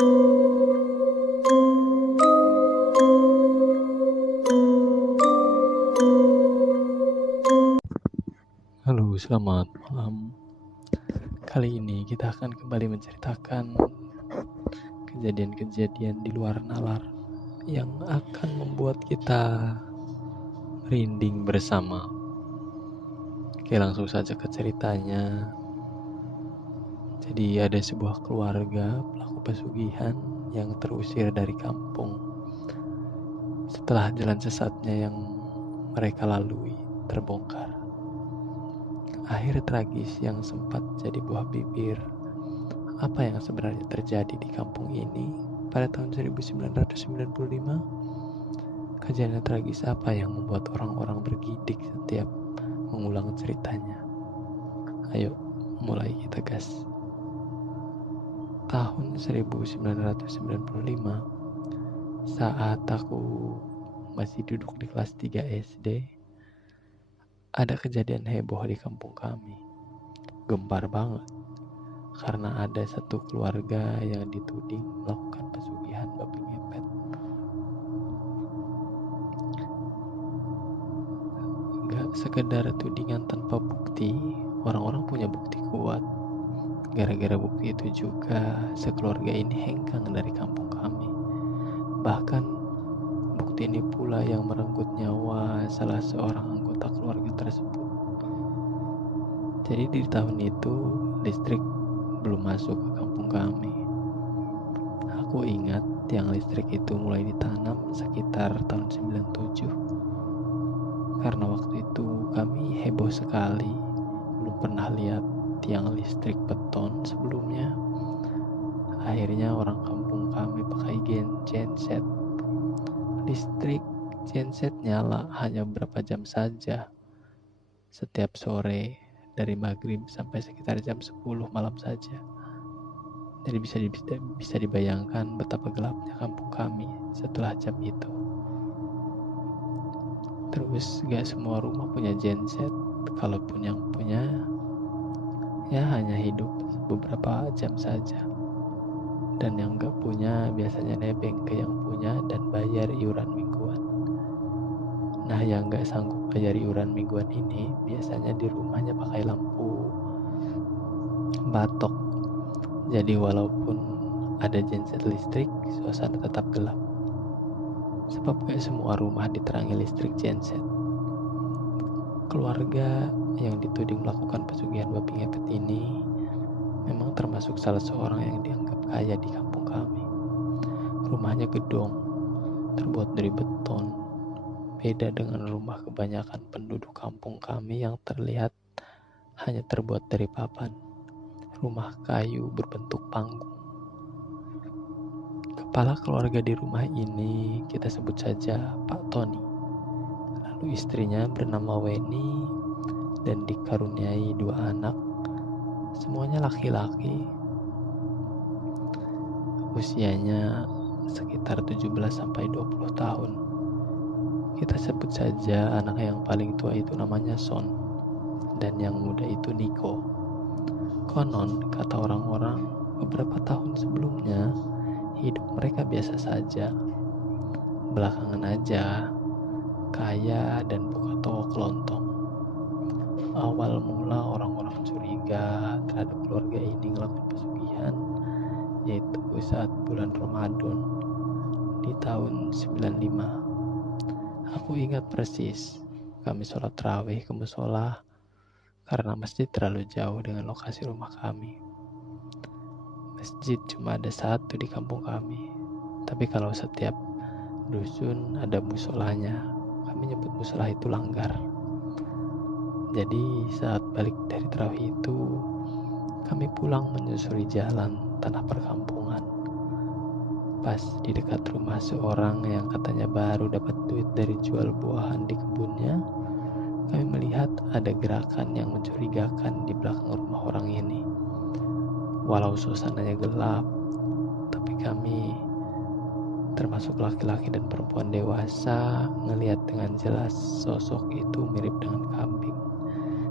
Halo, selamat malam. Kali ini kita akan kembali menceritakan kejadian-kejadian di luar nalar yang akan membuat kita merinding bersama. Oke, langsung saja ke ceritanya. Jadi ada sebuah keluarga pelaku pesugihan yang terusir dari kampung setelah jalan sesatnya yang mereka lalui terbongkar. Akhir tragis yang sempat jadi buah bibir. Apa yang sebenarnya terjadi di kampung ini pada tahun 1995? Kejadian tragis apa yang membuat orang-orang bergidik setiap mengulang ceritanya? Ayo, mulai kita gas. Tahun 1995, saat aku masih duduk di kelas 3 SD, ada kejadian heboh di kampung kami. Gempar banget, karena ada satu keluarga yang dituding melakukan pesugihan babi ngepet. Gak sekedar tudingan tanpa bukti, orang-orang punya bukti kuat. Gara-gara bukti itu juga sekeluarga ini hengkang dari kampung kami. Bahkan bukti ini pula yang merenggut nyawa salah seorang anggota keluarga tersebut. Jadi di tahun itu listrik belum masuk ke kampung kami. Aku ingat tiang listrik itu mulai ditanam sekitar tahun 97. Karena waktu itu kami heboh sekali, belum pernah lihat tiang listrik beton sebelumnya. Akhirnya orang kampung kami pakai genset. Listrik genset nyala hanya beberapa jam saja. Setiap sore dari maghrib sampai sekitar jam 10 malam saja. Jadi bisa dibayangkan betapa gelapnya kampung kami setelah jam itu. Terus gak semua rumah punya genset. Kalaupun yang punya, ya hanya hidup beberapa jam saja. Dan yang gak punya biasanya nebeng ke yang punya dan bayar iuran mingguan. Nah, yang gak sanggup bayar iuran mingguan ini biasanya di rumahnya pakai lampu batok. Jadi walaupun ada genset listrik, suasana tetap gelap. Sebab gak semua rumah diterangi listrik genset. Keluarga yang dituding melakukan pesugihan babi ngepet ini memang termasuk salah seorang yang dianggap kaya di kampung kami. Rumahnya gedong, terbuat dari beton. Beda dengan rumah kebanyakan penduduk kampung kami yang terlihat hanya terbuat dari papan. Rumah kayu berbentuk panggung. Kepala keluarga di rumah ini kita sebut saja Pak Tony. Lalu istrinya bernama Weni dan dikaruniai 2 anak. Semuanya laki-laki. Usianya sekitar 17-20 tahun. Kita sebut saja anak yang paling tua itu namanya Son dan yang muda itu Niko. Konon kata orang-orang beberapa tahun sebelumnya hidup mereka biasa saja. Belakangan aja kaya dan buka toko kelontong. Awal mula orang-orang curiga terhadap keluarga ini ngelakuin pesugihan yaitu saat bulan Ramadan di tahun 95. Aku ingat persis kami sholat tarawih ke musola karena masjid terlalu jauh dengan lokasi rumah kami. Masjid cuma ada satu di kampung kami, tapi kalau setiap dusun ada musolanya, kami nyebut musola itu langgar. Jadi saat balik dari tarawih itu, kami pulang menyusuri jalan tanah perkampungan. Pas di dekat rumah seorang yang katanya baru dapat duit dari jual buahan di kebunnya, kami melihat ada gerakan yang mencurigakan di belakang rumah orang ini. Walau suasananya gelap, tapi kami termasuk laki-laki dan perempuan dewasa ngelihat dengan jelas sosok itu mirip dengan kambing,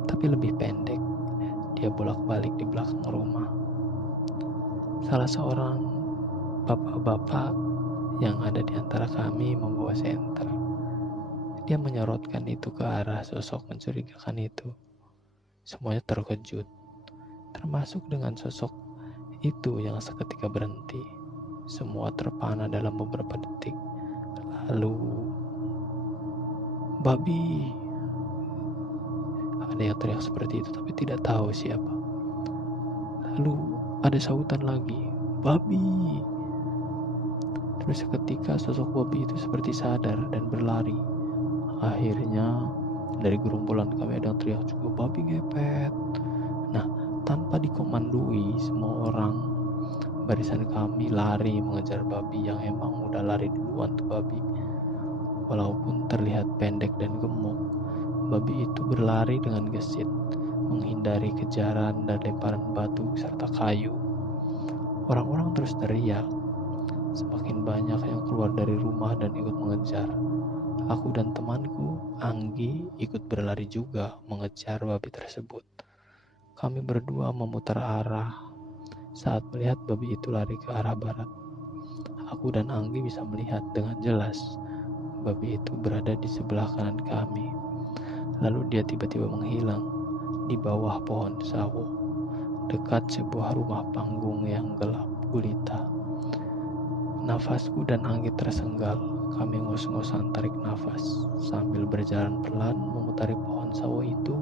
tapi lebih pendek. Dia bolak-balik di belakang rumah. Salah seorang bapak-bapak yang ada di antara kami membawa senter. Dia menyorotkan itu ke arah sosok mencurigakan itu. Semuanya terkejut, termasuk dengan sosok itu yang seketika berhenti. Semua terpana dalam beberapa detik. Lalu, "Babi!" Ada yang teriak seperti itu, tapi tidak tahu siapa. Lalu ada sautan lagi, "Babi!" Terus seketika sosok babi itu seperti sadar dan berlari. Akhirnya dari gerombolan kami ada yang teriak juga, "Babi ngepet!" Nah, tanpa dikomandoi, semua orang barisan kami lari mengejar babi yang emang udah lari duluan tuh babi. Walaupun terlihat pendek dan gemuk, babi itu berlari dengan gesit, menghindari kejaran dan lemparan batu serta kayu. Orang-orang terus teriak. Semakin banyak yang keluar dari rumah dan ikut mengejar. Aku dan temanku, Anggi, ikut berlari juga mengejar babi tersebut. Kami berdua memutar arah saat melihat babi itu lari ke arah barat. Aku dan Anggi bisa melihat dengan jelas babi itu berada di sebelah kanan kami. Lalu dia tiba-tiba menghilang di bawah pohon sawo, dekat sebuah rumah panggung yang gelap gulita. Nafasku dan Anggi tersenggal. Kami ngos-ngosan tarik nafas sambil berjalan pelan memutari pohon sawo itu.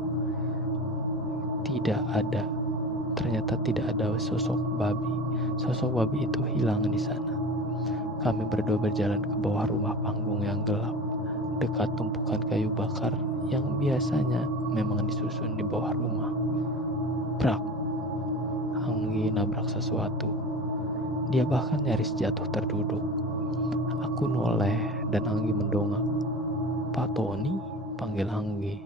Ternyata tidak ada sosok babi. Sosok babi itu hilang di sana. Kami berdua berjalan ke bawah rumah panggung yang gelap, dekat tumpukan kayu bakar yang biasanya memang disusun di bawah rumah. Brak! Anggi nabrak sesuatu. Dia bahkan nyaris jatuh terduduk. Aku noleh dan Anggi mendongak. "Pak Tony," panggil Anggi.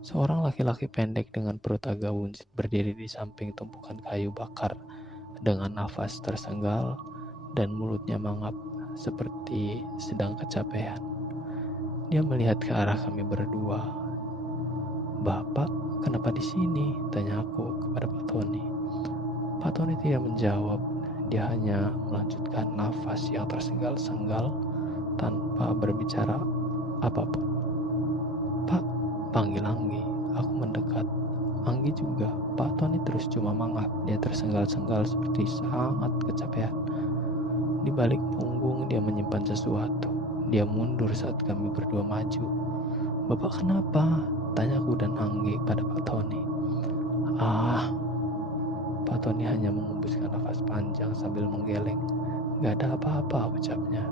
Seorang laki-laki pendek dengan perut agak buncit berdiri di samping tumpukan kayu bakar dengan nafas tersenggal dan mulutnya mangap seperti sedang kecapean. Dia melihat ke arah kami berdua. "Bapak, kenapa di sini?" tanya aku kepada Pak Tony. Pak Tony tidak menjawab. Dia hanya melanjutkan nafas yang tersengal-sengal tanpa berbicara apapun. "Pak," panggil Anggi. Aku mendekat. Anggi juga. Pak Tony terus cuma mangap. Dia tersengal-sengal seperti sangat kecapean. Di balik punggung dia menyimpan sesuatu. Dia mundur saat kami berdua maju. "Bapak kenapa?" tanyaku dan Anggi pada Pak Tony. Pak Tony hanya mengembuskan nafas panjang sambil menggeleng. "Gak ada apa-apa," ucapnya.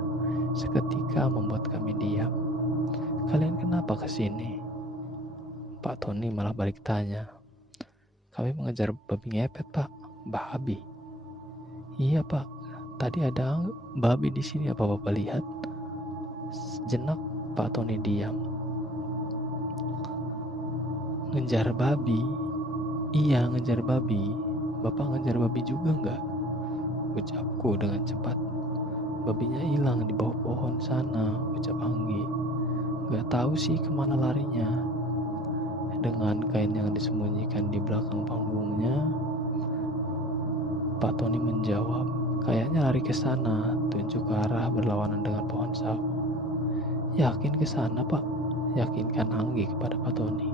Seketika membuat kami diam. "Kalian kenapa kesini?" Pak Tony malah balik tanya. "Kami mengejar babi ngepet, Pak." "Babi?" "Iya, Pak. Tadi ada babi di sini, apa Bapak lihat?" Sejenak Pak Tony diam. "Ngejar babi?" "Iya, ngejar babi. Bapak ngejar babi juga enggak?" ucapku dengan cepat. "Babinya hilang di bawah pohon sana," ucap Anggi. "Gak tahu sih kemana larinya." Dengan kain yang disembunyikan di belakang panggungnya, Pak Tony menjawab, "Kayaknya lari ke sana," tunjuk ke arah berlawanan dengan pohon sawo. "Yakin ke sana, Pak?" yakinkan Anggi kepada Pak Tony.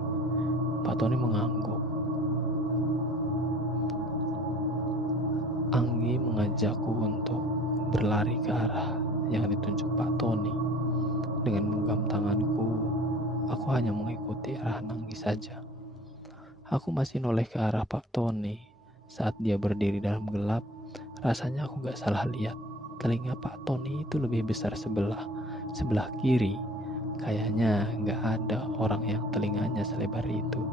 Pak Tony mengangguk. Anggi mengajakku untuk berlari ke arah yang ditunjuk Pak Tony. Dengan menggenggam tanganku, aku hanya mengikuti arah Anggi saja. Aku masih noleh ke arah Pak Tony. Saat dia berdiri dalam gelap, rasanya aku gak salah lihat. Telinga Pak Tony itu lebih besar sebelah kiri. Kayaknya gak ada orang yang telinganya selebar itu.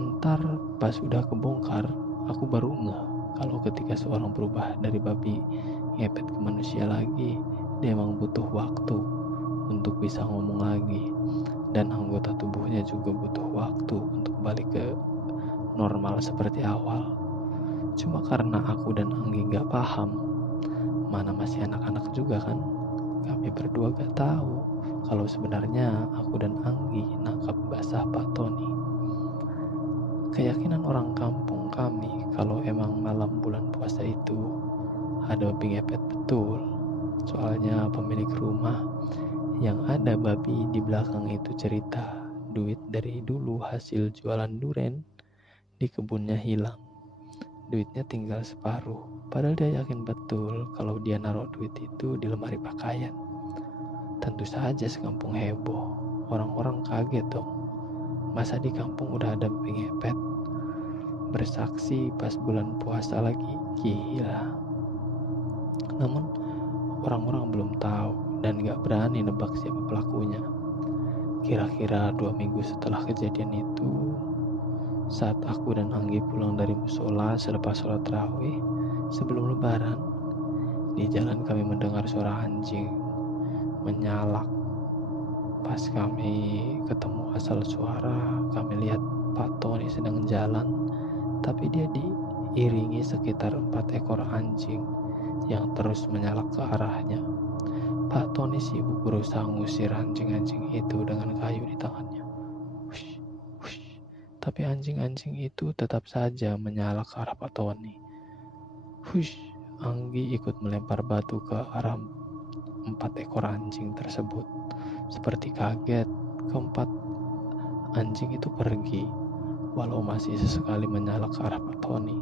Entar pas udah kebongkar, aku baru ngeh kalau ketika seorang berubah dari babi ngepet ke manusia lagi, dia emang butuh waktu untuk bisa ngomong lagi, dan anggota tubuhnya juga butuh waktu untuk balik ke normal seperti awal. Cuma karena aku dan Anggi gak paham, mana masih anak-anak juga kan, kami berdua gak tahu kalau sebenarnya aku dan Anggi nangkap basah Pak Tony. Keyakinan orang kampung kami kalau emang malam bulan puasa itu ada babi ngepet betul. Soalnya pemilik rumah yang ada babi di belakang itu cerita duit dari dulu hasil jualan duren di kebunnya hilang. Duitnya tinggal separuh. Padahal dia yakin betul kalau dia naruh duit itu di lemari pakaian. Tentu saja sekampung heboh. Orang-orang kaget dong. Masa di kampung udah ada babi ngepet? Bersaksi pas bulan puasa lagi. Gila. Namun orang-orang belum tahu dan gak berani nebak siapa pelakunya. Kira-kira 2 minggu setelah kejadian itu, saat aku dan Anggi pulang dari musola selepas sholat tarawih sebelum lebaran, di jalan kami mendengar suara anjing menyalak. Pas kami ketemu asal suara, kami lihat Pak Tony sedang jalan, tapi dia diiringi sekitar 4 ekor anjing yang terus menyalak ke arahnya. Pak Tony sibuk berusaha mengusir anjing-anjing itu dengan kayu di tangannya. Hush, hush. Tapi anjing-anjing itu tetap saja menyalak ke arah Pak Tony. Hush, Anggi ikut melempar batu ke arah 4 ekor anjing tersebut. Seperti kaget, keempat anjing itu pergi, walau masih sesekali menyalak ke arah Pak Tony.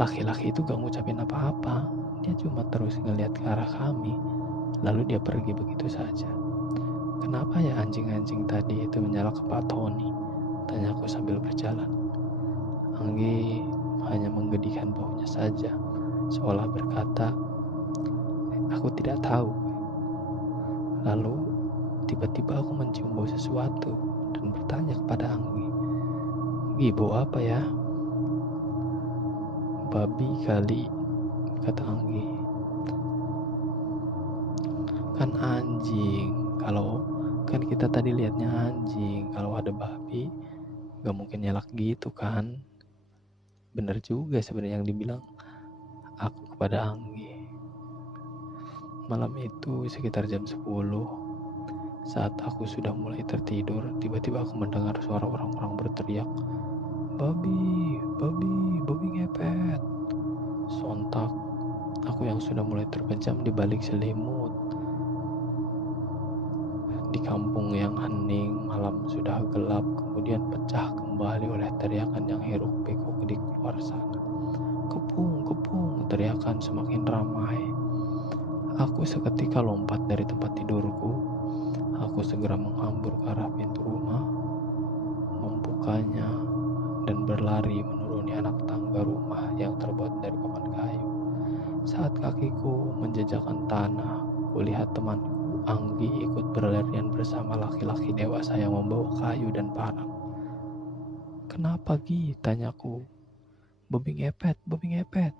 Laki-laki itu gak ngucapin apa-apa, dia cuma terus ngeliat ke arah kami, lalu dia pergi begitu saja. Kenapa ya anjing-anjing tadi itu menyalak ke Pak Tony? Tanyaku sambil berjalan. Anggi hanya menggedihkan bahunya saja, seolah berkata, aku tidak tahu. Lalu tiba-tiba aku mencium bau sesuatu dan bertanya kepada Anggi, "Gi, bau apa ya?" "Babi kali," kata Anggi. Kan anjing, kalau kan kita tadi lihatnya anjing, kalau ada babi gak mungkin nyalak gitu kan. Bener juga sebenarnya yang dibilang aku kepada Anggi. Malam itu sekitar jam 10, saat aku sudah mulai tertidur, tiba-tiba aku mendengar suara orang-orang berteriak, "Babi, babi, babi ngepet." Sontak, aku yang sudah mulai terpejam di balik selimut. Di kampung yang hening, malam sudah gelap, kemudian pecah kembali oleh teriakan yang hiruk-pikuk di luar sana. "Kepung, kepung," teriakan semakin ramai. Aku seketika lompat dari tempat tidurku. Aku segera menghambur ke arah pintu rumah, membukanya, dan berlari menuruni anak tangga rumah yang terbuat dari papan kayu. Saat kakiku menjejakkan tanah, kulihat temanku Anggi ikut berlarian bersama laki-laki dewasa yang membawa kayu dan parang. "Kenapa, Gi?" tanyaku. "Babi ngepet, babi ngepet.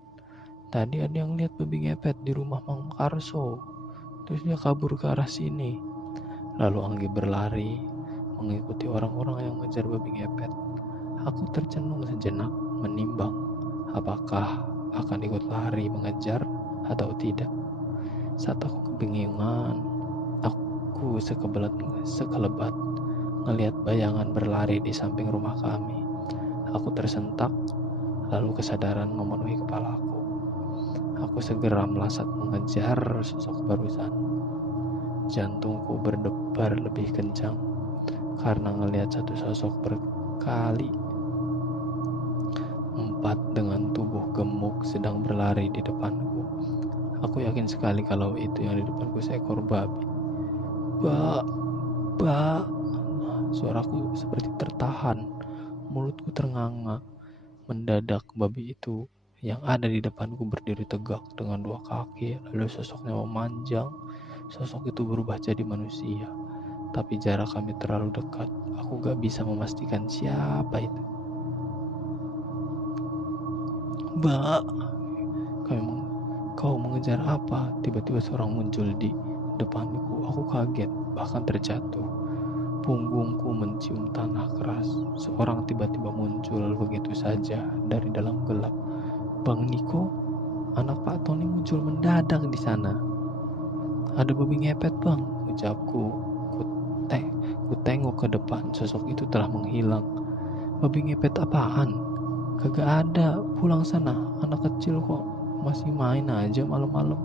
Tadi ada yang lihat babi ngepet di rumah Mang Karso. Terus dia kabur ke arah sini." Lalu Anggi berlari mengikuti orang-orang yang mengejar babi ngepet. Aku tercenung sejenak menimbang apakah akan ikut lari mengejar atau tidak. Saat aku kebingungan, aku sekelebat ngelihat bayangan berlari di samping rumah kami. Aku tersentak, lalu kesadaran memenuhi kepalaku. Aku segera melesat mengejar sosok barusan. Jantungku berdebar lebih kencang karena ngelihat satu sosok berkali 4 dengan tubuh gemuk sedang berlari di depanku. Aku yakin sekali kalau itu yang di depanku seekor babi. "Ba, ba." Suaraku seperti tertahan, mulutku ternganga. Mendadak babi itu yang ada di depanku berdiri tegak dengan 2 kaki, lalu sosoknya memanjang. Sosok itu berubah jadi manusia, tapi jarak kami terlalu dekat. Aku gak bisa memastikan siapa itu. "Mbak, kau mengejar apa?" Tiba-tiba seorang muncul di depanku. Aku kaget, bahkan terjatuh. Punggungku mencium tanah keras. Seorang tiba-tiba muncul begitu saja dari dalam gelap. "Bang Niko, anak Pak Tony muncul mendadak di sana." "Ada babi ngepet, Bang," ucapku. Ku tengok ke depan, sosok itu telah menghilang. "Babi ngepet apaan? Kagak ada, pulang sana, anak kecil kok." Masih main aja malam-malam.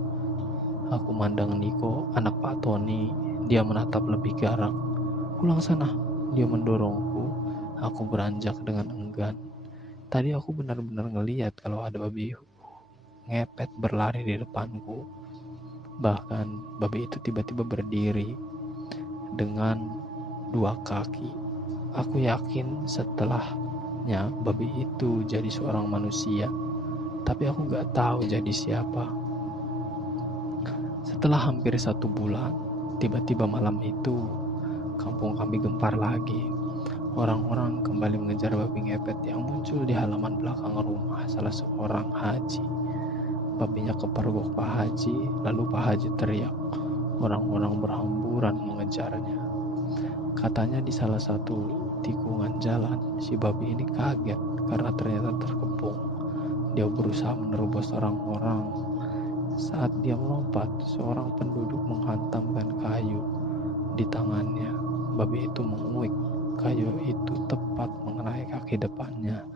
Aku mandang Niko, anak Pak Tony. Dia menatap lebih garang. Pulang sana. Dia mendorongku. Aku beranjak dengan enggan. Tadi aku benar-benar ngeliat kalau ada babi ngepet berlari di depanku. Bahkan babi itu tiba-tiba berdiri dengan 2 kaki. Aku yakin setelahnya babi itu jadi seorang manusia. Tapi aku gak tahu jadi siapa. Setelah hampir 1 bulan, tiba-tiba malam itu kampung kami gempar lagi. Orang-orang kembali mengejar babi ngepet yang muncul di halaman belakang rumah salah seorang haji. Babinya kepergok Pak Haji, lalu Pak Haji teriak. Orang-orang berhamburan mengejarnya. Katanya di salah satu tikungan jalan, si babi ini kaget karena ternyata terkepung. Dia berusaha menerobos orang-orang. Saat dia melompat, seorang penduduk menghantamkan kayu di tangannya. Babi itu menguik. Kayu itu tepat mengenai kaki depannya.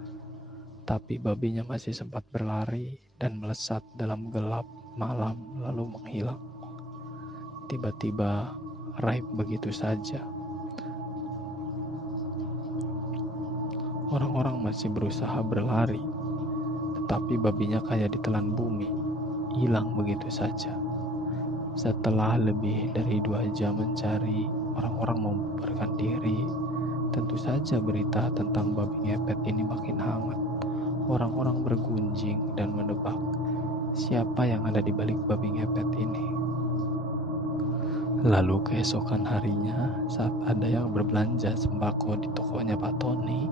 Tapi babinya masih sempat berlari dan melesat dalam gelap malam lalu menghilang. Tiba-tiba raib begitu saja. Orang-orang masih berusaha berlari, tetapi babinya kayak ditelan bumi, hilang begitu saja. Setelah lebih dari 2 jam mencari, orang-orang membubarkan diri. Tentu saja berita tentang babi ngepet ini makin hangat. Orang-orang bergunjing dan menebak siapa yang ada di balik babi ngepet ini. Lalu keesokan harinya, saat ada yang berbelanja sembako di tokonya Pak Tony,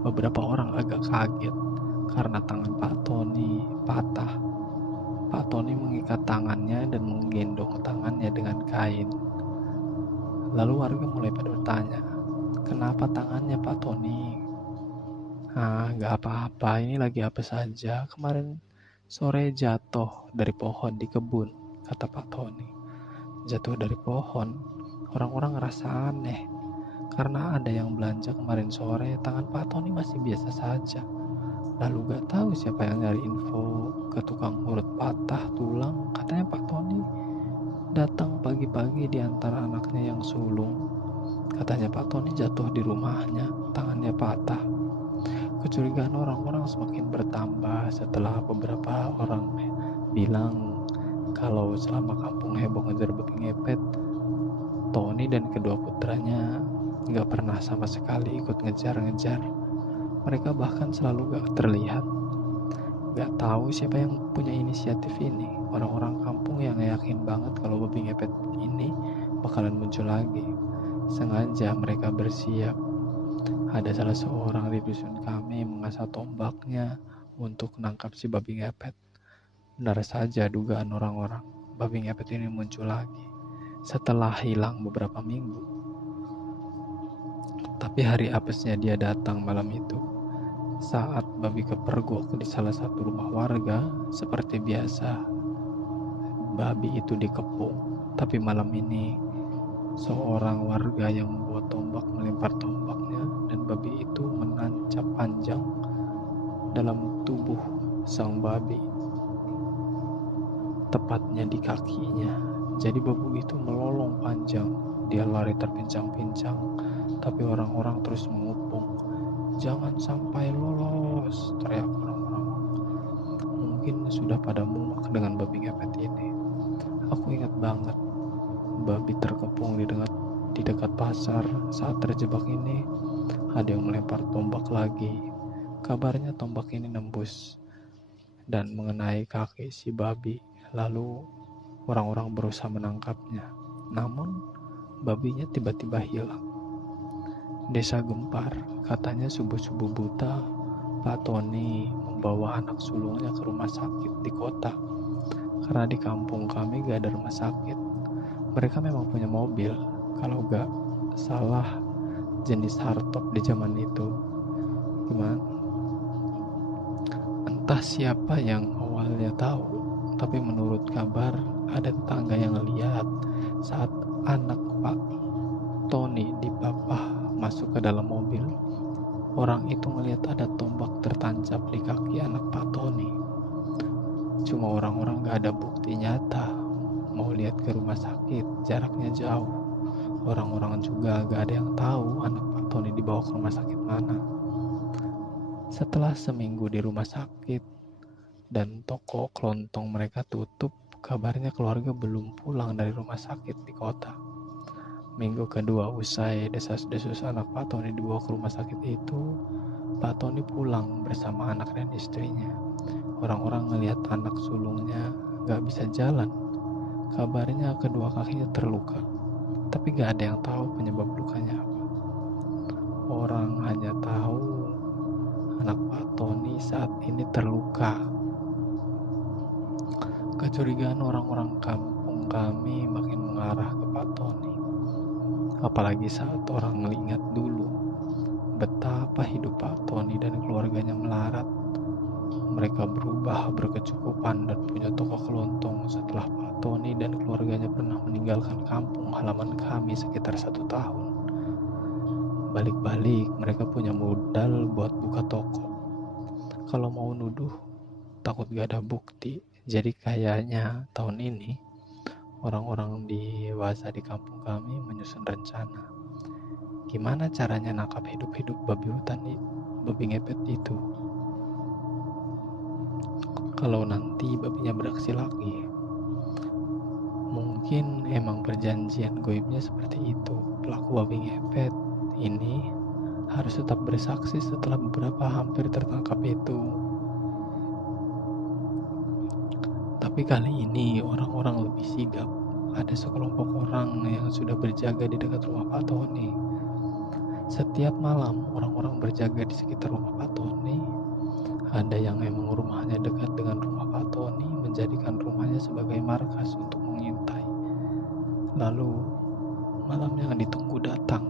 beberapa orang agak kaget karena tangan Pak Tony patah. Pak Tony mengikat tangannya dan menggendong tangannya dengan kain. Lalu warga mulai pada bertanya, kenapa tangannya Pak Tony? Gak apa-apa, ini lagi apa saja. Kemarin sore jatuh dari pohon di kebun, kata Pak Tony. Jatuh dari pohon, orang-orang ngerasa aneh. Karena ada yang belanja kemarin sore, tangan Pak Tony masih biasa saja. Lalu gak tahu siapa yang nyari info ke tukang urut patah tulang. Katanya Pak Tony datang pagi-pagi di antara anaknya yang sulung. Katanya Pak Tony jatuh di rumahnya, tangannya patah. Kecurigaan orang-orang semakin bertambah setelah beberapa orang bilang kalau selama kampung heboh ngejar babi ngepet, Tony dan kedua putranya gak pernah sama sekali ikut ngejar-ngejar. Mereka bahkan selalu gak terlihat. Gak tahu siapa yang punya inisiatif ini. Orang-orang kampung yang yakin banget kalau babi ngepet ini bakalan muncul lagi. Sengaja mereka bersiap. Ada salah seorang di dusun kami mengasah tombaknya untuk menangkap si babi ngepet. Benar saja dugaan orang-orang, babi ngepet ini muncul lagi setelah hilang beberapa minggu. Tapi hari apesnya dia datang malam itu. Saat babi kepergok di salah satu rumah warga, seperti biasa, babi itu dikepung. Tapi malam ini, seorang warga yang membawa tombak melempar tombaknya dan babi itu menancap panjang dalam tubuh sang babi, tepatnya di kakinya. Jadi babi itu melolong panjang. Dia lari terpincang-pincang, tapi orang-orang terus mengupung. Jangan sampai lolos, teriak orang-orang. Mungkin sudah pada muak dengan babi ngepet ini. Aku ingat banget, babi terkepung di dekat pasar. Saat terjebak ini, ada yang melempar tombak lagi. Kabarnya tombak ini nembus dan mengenai kaki si babi. Lalu orang-orang berusaha menangkapnya. Namun babinya tiba-tiba hilang. Desa gempar. Katanya subuh-subuh buta, Pak Tony membawa anak sulungnya ke rumah sakit di kota. Karena di kampung kami gak ada rumah sakit. Mereka memang punya mobil, kalau gak salah jenis hardtop di zaman itu. Gimana? Entah siapa yang awalnya tahu, tapi menurut kabar ada tetangga yang lihat saat anak Pak Tony dipapah masuk ke dalam mobil. Orang itu melihat ada tombak tertancap di kaki anak Pak Tony. Cuma orang-orang gak ada bukti nyata. Mau lihat ke rumah sakit, jaraknya jauh. Orang-orang juga gak ada yang tahu anak Pak Tony dibawa ke rumah sakit mana. Setelah seminggu di rumah sakit dan toko kelontong mereka tutup, kabarnya keluarga belum pulang dari rumah sakit di kota. Minggu kedua usai desas-desus anak Pak Tony dibawa ke rumah sakit itu, Pak Tony pulang bersama anak dan istrinya. Orang-orang ngelihat anak sulungnya gak bisa jalan. Kabarnya kedua kakinya terluka, tapi gak ada yang tahu penyebab lukanya apa. Orang hanya tahu anak Pak Tony saat ini terluka. Kecurigaan orang-orang kampung kami makin mengarah ke Pak Tony. Apalagi saat orang mengingat dulu betapa hidup Pak Tony dan keluarganya melarat. Mereka berubah berkecukupan dan punya toko kelontong setelah Pak Tony dan keluarganya pernah meninggalkan kampung halaman kami sekitar 1 tahun. Balik-balik mereka punya modal buat buka toko. Kalau mau nuduh, takut gak ada bukti. Jadi kayaknya tahun ini orang-orang dewasa di kampung kami menyusun rencana. Gimana caranya nangkap hidup-hidup babi hutan, babi ngepet itu. Kalau nanti babinya beraksi lagi, mungkin emang perjanjian goibnya seperti itu. Pelaku babi ngepet ini harus tetap bersaksi setelah beberapa hampir tertangkap itu. Tapi kali ini orang-orang lebih sigap. Ada sekelompok orang yang sudah berjaga di dekat rumah Pak Tony. Setiap malam orang-orang berjaga di sekitar rumah Pak Tony. Ada yang emang rumahnya dekat dengan rumah Pak Tony, menjadikan rumahnya sebagai markas untuk mengintai. Lalu malam yang ditunggu datang.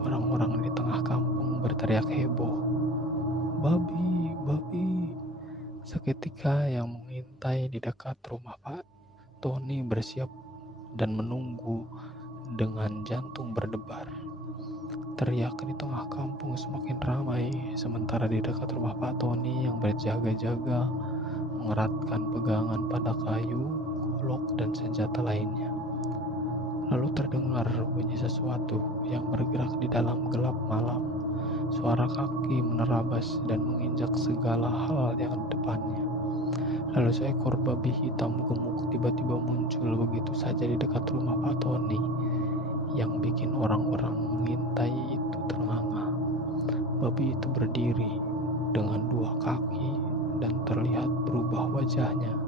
Orang-orang di tengah kampung berteriak heboh, "Babi, babi!" Seketika yang mengintai di dekat rumah Pak Tony bersiap dan menunggu dengan jantung berdebar. Teriak di tengah kampung semakin ramai, sementara di dekat rumah Pak Tony yang berjaga-jaga mengeratkan pegangan pada kayu, golok, dan senjata lainnya. Lalu terdengar bunyi sesuatu yang bergerak di dalam gelap malam. Suara kaki menerabas dan menginjak segala hal yang di depannya. Lalu seekor babi hitam gemuk tiba-tiba muncul begitu saja di dekat rumah Pak Tony. Yang bikin orang-orang mengintai itu ternganga. Babi itu berdiri dengan 2 kaki dan terlihat berubah wajahnya.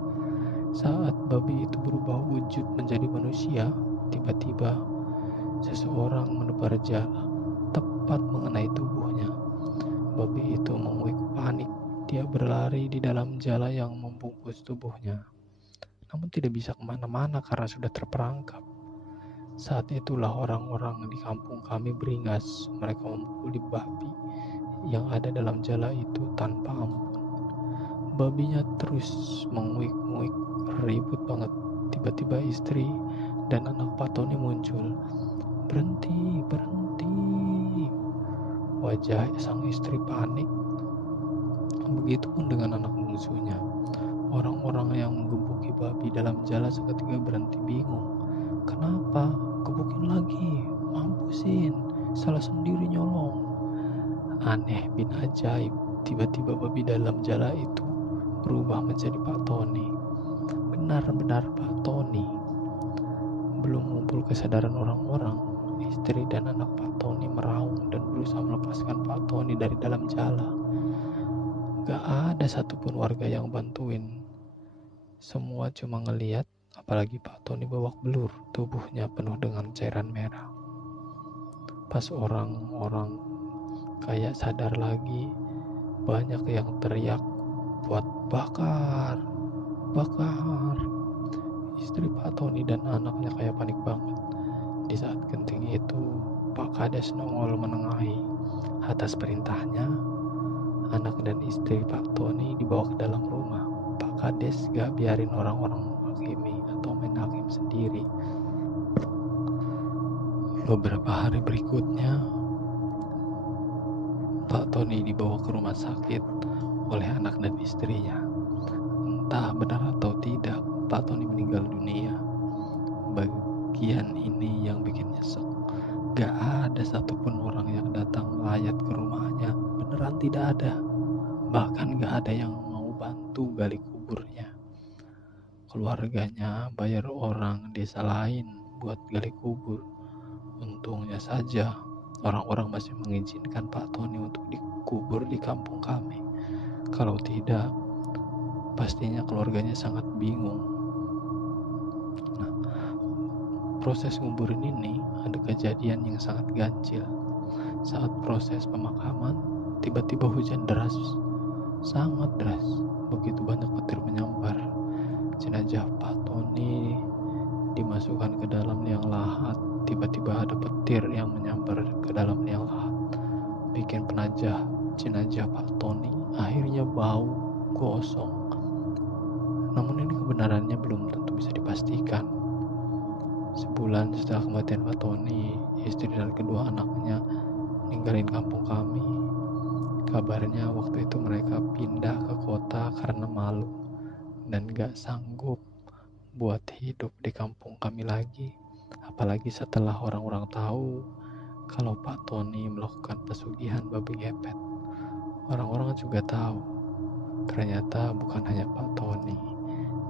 Saat babi itu berubah wujud menjadi manusia, tiba-tiba seseorang menebar jala tepat mengenai tubuhnya. Babi itu menguik panik. Dia berlari di dalam jala yang membungkus tubuhnya, namun tidak bisa kemana-mana karena sudah terperangkap. Saat itulah orang-orang di kampung kami beringas. Mereka memukuli babi yang ada dalam jala itu tanpa ampun. Babinya terus menguik-nguik, ribut banget. Tiba-tiba istri dan anak Pak Tony muncul. Berhenti, berhenti. Wajah sang istri panik. Begitupun dengan anak bungsunya. Orang-orang yang menggebuki babi dalam jala seketika berhenti bingung. Kenapa? Gebukin lagi, mampusin, salah sendiri nyolong. Aneh bin ajaib, tiba-tiba babi dalam jala itu berubah menjadi Pak Tony. Benar-benar Pak Tony. Belum muncul kesadaran orang-orang, istri dan anak Pak Tony meraung dan berusaha melepaskan Pak Tony dari dalam jala. Gak ada satupun warga yang bantuin. Semua cuma ngeliat, apalagi Pak Tony babak belur, tubuhnya penuh dengan cairan merah. Pas orang-orang kayak sadar lagi, banyak yang teriak buat bakar, bakar. Istri Pak Tony dan anaknya kayak panik banget. Di saat genting itu, Pak Kades nongol menengahi. Atas perintahnya, anak dan istri Pak Tony dibawa ke dalam rumah. Pak Kades gak biarin orang-orang menghakimi atau main hakim sendiri. Beberapa hari berikutnya, Pak Tony dibawa ke rumah sakit oleh anak dan istrinya. Entah benar atau tidak, Pak Tony meninggal dunia. Bagian ini yang bikin nyesek. Gak ada satupun orang yang datang melayat ke rumahnya. Beneran tidak ada. Bahkan gak ada yang mau bantu gali kuburnya. Keluarganya bayar orang desa lain buat gali kubur. Untungnya saja orang-orang masih mengizinkan Pak Tony untuk dikubur di kampung kami. Kalau tidak, pastinya keluarganya sangat bingung. Nah, proses nguburin ini ada kejadian yang sangat ganjil. Saat proses pemakaman, tiba-tiba hujan deras, sangat deras. Begitu banyak petir menyambar. Jenazah Pak Tony dimasukkan ke dalam liang lahat. Tiba-tiba ada petir yang menyambar ke dalam liang lahat, bikin jenazah Pak Tony akhirnya bau gosong. Namun ini kebenarannya belum tentu bisa dipastikan. Sebulan setelah kematian Pak Tony, istri dan kedua anaknya ninggalin kampung kami. Kabarnya waktu itu mereka pindah ke kota karena malu dan gak sanggup buat hidup di kampung kami lagi. Apalagi setelah orang-orang tahu kalau Pak Tony melakukan pesugihan babi ngepet. Orang-orang juga tahu ternyata bukan hanya Pak Tony,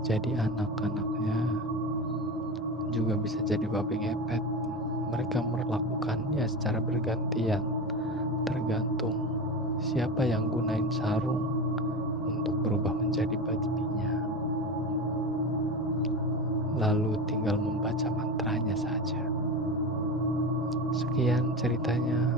jadi anak-anaknya juga bisa jadi babi ngepet. Mereka melakukannya secara bergantian, tergantung siapa yang gunain sarung untuk berubah menjadi babinya. Lalu tinggal membaca mantranya saja. Sekian ceritanya.